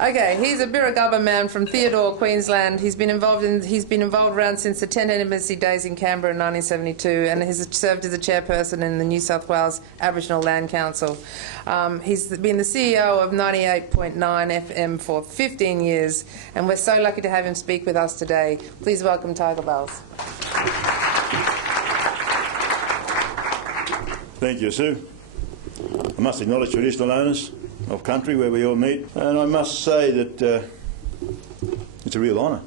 Okay, he's a Birragubba man from Theodore, Queensland. He's been involved around since the Tent Embassy days in Canberra in 1972, and has served as a chairperson in the New South Wales Aboriginal Land Council. He's been the CEO of 98.9 FM for 15 years, and we're so lucky to have him speak with us today. Please welcome Tiga Bayles. Thank you, Sue. I must acknowledge traditional owners of country where we all meet, and I must say that it's a real honour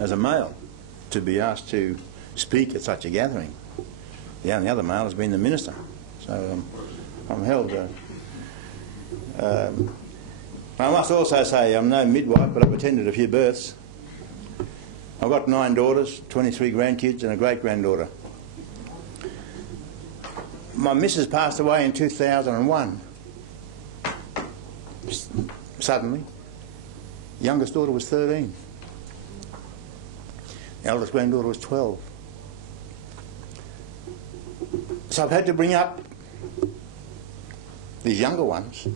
as a male to be asked to speak at such a gathering. The only other male has been the minister, so I'm held. I must also say I'm no midwife, but I've attended a few births. I've got 9 daughters, 23 grandkids and a great-granddaughter. My missus passed away in 2001. Suddenly. Youngest daughter was 13. The eldest granddaughter was 12. So I've had to bring up these younger ones,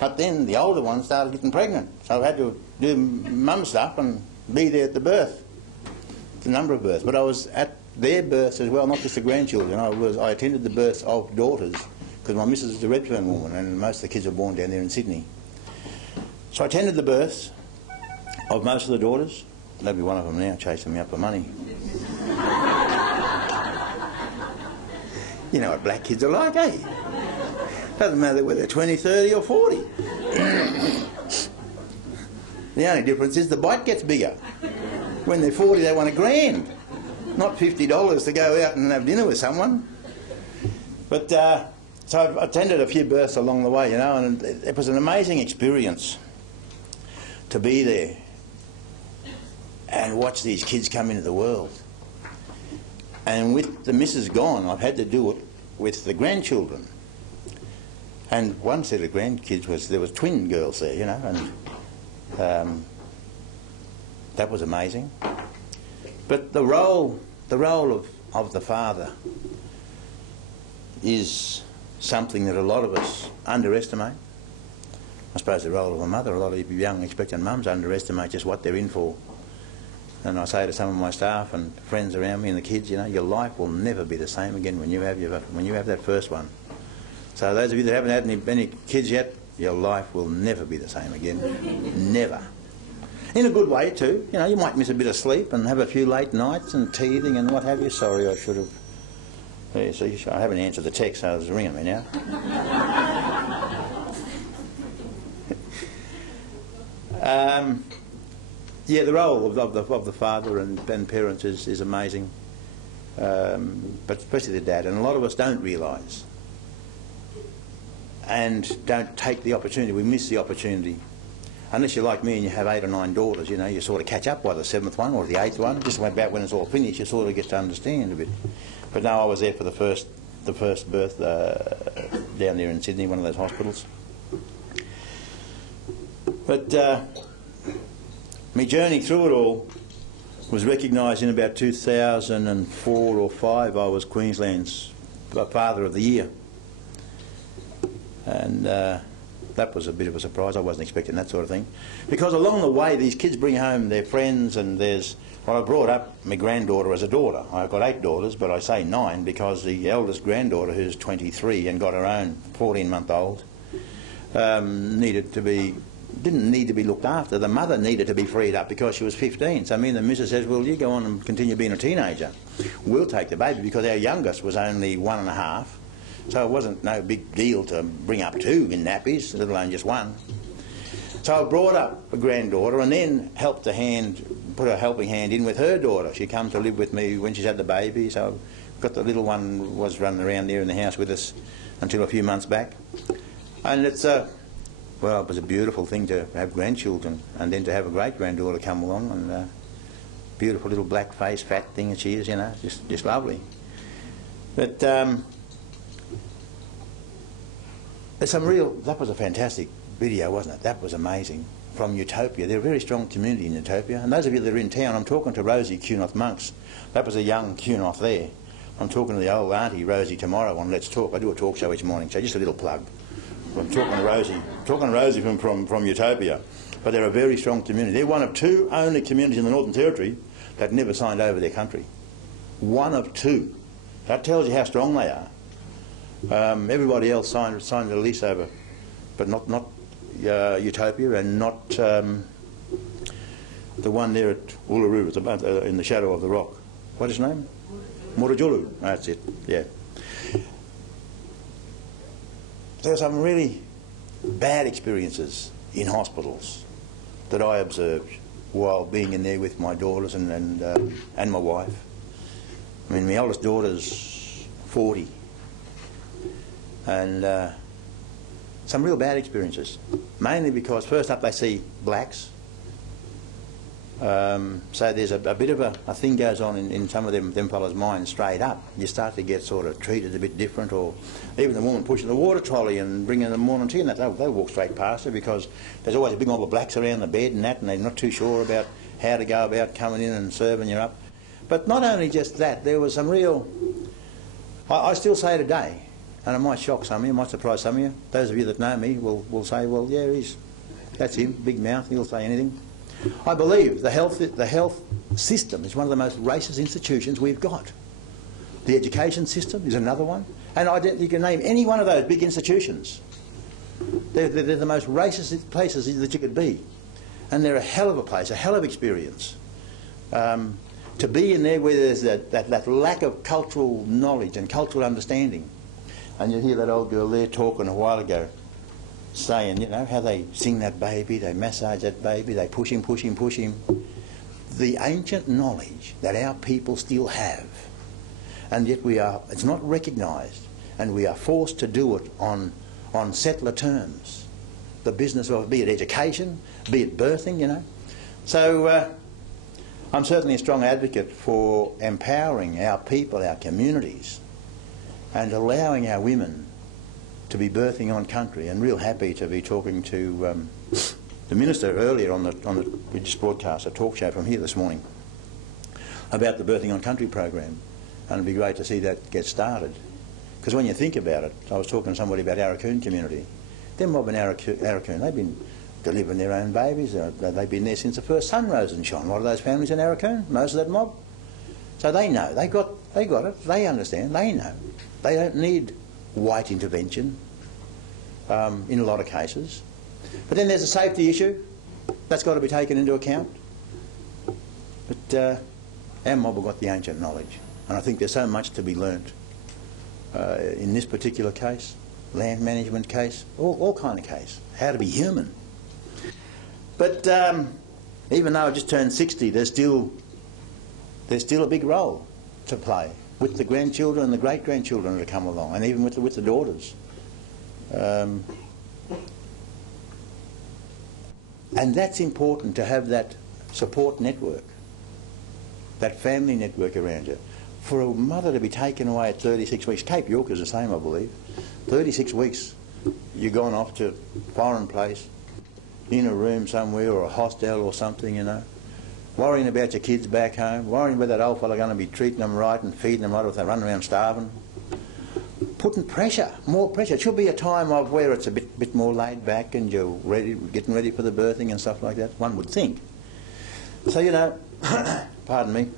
but then the older ones started getting pregnant. So I've had to do mum stuff and be there at the birth, the number of births. But I was at their births as well, not just the grandchildren. I attended the births of daughters, because my missus is a Redfern woman and most of the kids were born down there in Sydney. So I attended the births of most of the daughters. There'll be one of them now chasing me up for money. You know what black kids are like, eh? Doesn't matter whether they're 20, 30 or 40. The only difference is the bite gets bigger. When they're 40 they want $1,000, not $50 to go out and have dinner with someone. But so I've attended a few births along the way, you know, and it was an amazing experience to be there and watch these kids come into the world. And with the missus gone, I've had to do it with the grandchildren. And one set of grandkids there was twin girls there, you know, and that was amazing. But the role of the father is something that a lot of us underestimate. I suppose the role of a mother, a lot of young expectant mums underestimate just what they're in for. And I say to some of my staff and friends around me and the kids, you know, your life will never be the same again when you have that first one. So those of you that haven't had any kids yet, your life will never be the same again. Never. In a good way too. You know, you might miss a bit of sleep and have a few late nights and teething and what have you. Sorry, I should have. Yeah, see, I haven't answered the text, so it's ringing me now. Yeah, the role of the father and parents is amazing, but especially the dad. And a lot of us don't realise and don't take the opportunity. We miss the opportunity. Unless you're like me and you have 8 or 9 daughters, you know, you sort of catch up by the 7th one or the 8th one. Just about when it's all finished, you sort of get to understand a bit. But no, I was there for the first birth down there in Sydney, one of those hospitals. But my journey through it all was recognised in about 2004 or 5. I was Queensland's Father of the Year. And that was a bit of a surprise. I wasn't expecting that sort of thing. Because along the way, these kids bring home their friends, and well, I brought up my granddaughter as a daughter. I've got 8 daughters, but I say 9 because the eldest granddaughter, who's 23 and got her own 14-month-old, didn't need to be looked after. The mother needed to be freed up because she was 15. So me and the missus says, well, you go on and continue being a teenager. We'll take the baby, because our youngest was only 1.5. So it wasn't no big deal to bring up 2 in nappies, let alone just 1. So I brought up a granddaughter and then put a helping hand in with her daughter. She come to live with me when she's had the baby, so got the little one was running around there in the house with us until a few months back. And it's well, it was a beautiful thing to have grandchildren, and then to have a great-granddaughter come along, and beautiful little black-faced, fat thing that she is, you know, just lovely. But that was a fantastic video, wasn't it? That was amazing. From Utopia. They're a very strong community in Utopia. And those of you that are in town, I'm talking to Rosie Cunnoth Monks. That was a young Cunnoth there. I'm talking to the old auntie Rosie tomorrow on Let's Talk. I do a talk show each morning, so just a little plug. I'm talking to Rosie from Utopia. But they're a very strong community. They're one of two only communities in the Northern Territory that never signed over their country. One of two. That tells you how strong they are. Everybody else signed a lease over, but not Utopia, and not the one there at Uluru in the shadow of the rock. What is his name? Murajulu. That's it, yeah. There were some really bad experiences in hospitals that I observed while being in there with my daughters and my wife. I mean, my eldest daughter's 40, and some real bad experiences, mainly because first up they see blacks. So there's a bit of a thing goes on in some of them fellas' minds straight up. You start to get sort of treated a bit different, or even the woman pushing the water trolley and bringing the morning tea and that, they'll walk straight past her because there's always a big mob of blacks around the bed and that, and they're not too sure about how to go about coming in and serving you up. But not only just that, there was some real... I still say today, and it might shock some of you, it might surprise some of you, those of you that know me will say, well, yeah, that's him, big mouth, he'll say anything. I believe the health system is one of the most racist institutions we've got. The education system is another one. And you can name any one of those big institutions. They're the most racist places that you could be. And they're a hell of a place, a hell of experience. To be in there where there's that lack of cultural knowledge and cultural understanding. And you hear that old girl there talking a while ago, saying, you know, how they sing that baby, they massage that baby, they push him, push him, push him. The ancient knowledge that our people still have, and yet it's not recognised, and we are forced to do it on settler terms. The business of, be it education, be it birthing, you know. So I'm certainly a strong advocate for empowering our people, our communities, and allowing our women to be birthing on country, and real happy to be talking to the Minister earlier we just broadcast a talk show from here this morning about the Birthing on Country program, and it'd be great to see that get started. Because when you think about it, I was talking to somebody about Arakoon community. Them mob in Arakoon, they've been delivering their own babies, they've been there since the first sun rose and shone. A lot of those families in Arakoon, most of that mob. So they know, they got it, they understand, they know. They don't need white intervention in a lot of cases. But then there's a safety issue that's got to be taken into account. But our mob have got the ancient knowledge, and I think there's so much to be learnt in this particular case, land management case, all kind of case, how to be human. But even though I just turned 60, there's still a big role to play with the grandchildren and the great-grandchildren that come along, and even with the daughters. And that's important, to have that support network, that family network around you. For a mother to be taken away at 36 weeks, Cape York is the same, I believe. 36 weeks, you're gone off to a foreign place, in a room somewhere or a hostel or something, you know, worrying about your kids back home, worrying about that old fella going to be treating them right and feeding them right, or if they run around starving. Putting pressure, more pressure. It should be a time of where it's a bit more laid back and you're getting ready for the birthing and stuff like that, one would think. So, you know, pardon me,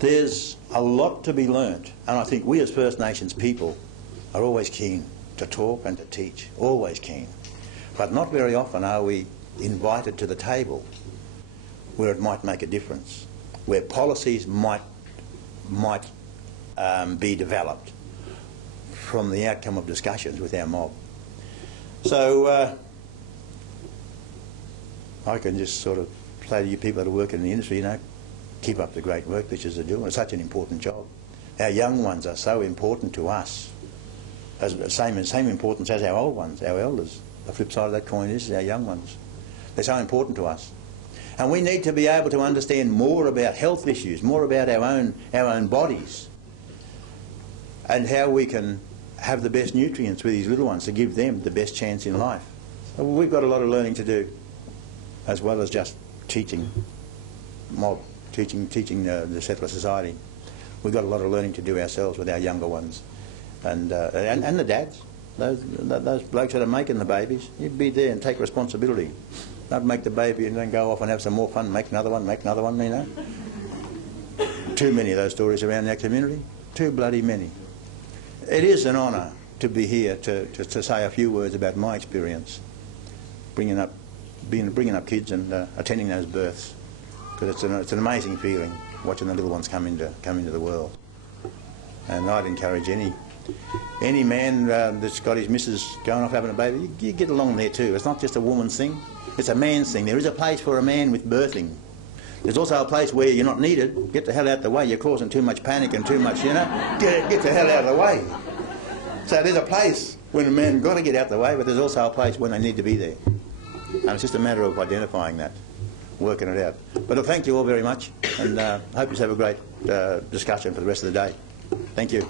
there's a lot to be learnt, and I think we as First Nations people are always keen to talk and to teach, always keen. But not very often are we invited to the table where it might make a difference, where policies might be developed from the outcome of discussions with our mob. So I can just sort of say to you people that are working in the industry, you know, keep up the great work that you're doing. It's such an important job. Our young ones are so important to us, as same importance as our old ones, our elders. The flip side of that coin is our young ones. They're so important to us. And we need to be able to understand more about health issues, more about our own bodies, and how we can have the best nutrients with these little ones to give them the best chance in life. So we've got a lot of learning to do, as well as just teaching the settler society. We've got a lot of learning to do ourselves with our younger ones, and the dads. Those blokes that are making the babies, you'd be there and take responsibility. Don't make the baby and then go off and have some more fun, make another one, you know. Too many of those stories around our community. Too bloody many. It is an honour to be here to say a few words about my experience bringing up kids and attending those births, because it's an amazing feeling watching the little ones come into the world. And I'd encourage any man that's got his missus going off having a baby, you get along there too. It's not just a woman's thing, it's a man's thing. There is a place for a man with birthing. There's also a place where you're not needed. Get the hell out of the way. You're causing too much panic and too much, you know. Get the hell out of the way. So there's a place when a man got to get out of the way, but there's also a place when they need to be there. And it's just a matter of identifying that, working it out. But thank you all very much, and hope you have a great discussion for the rest of the day. Thank you.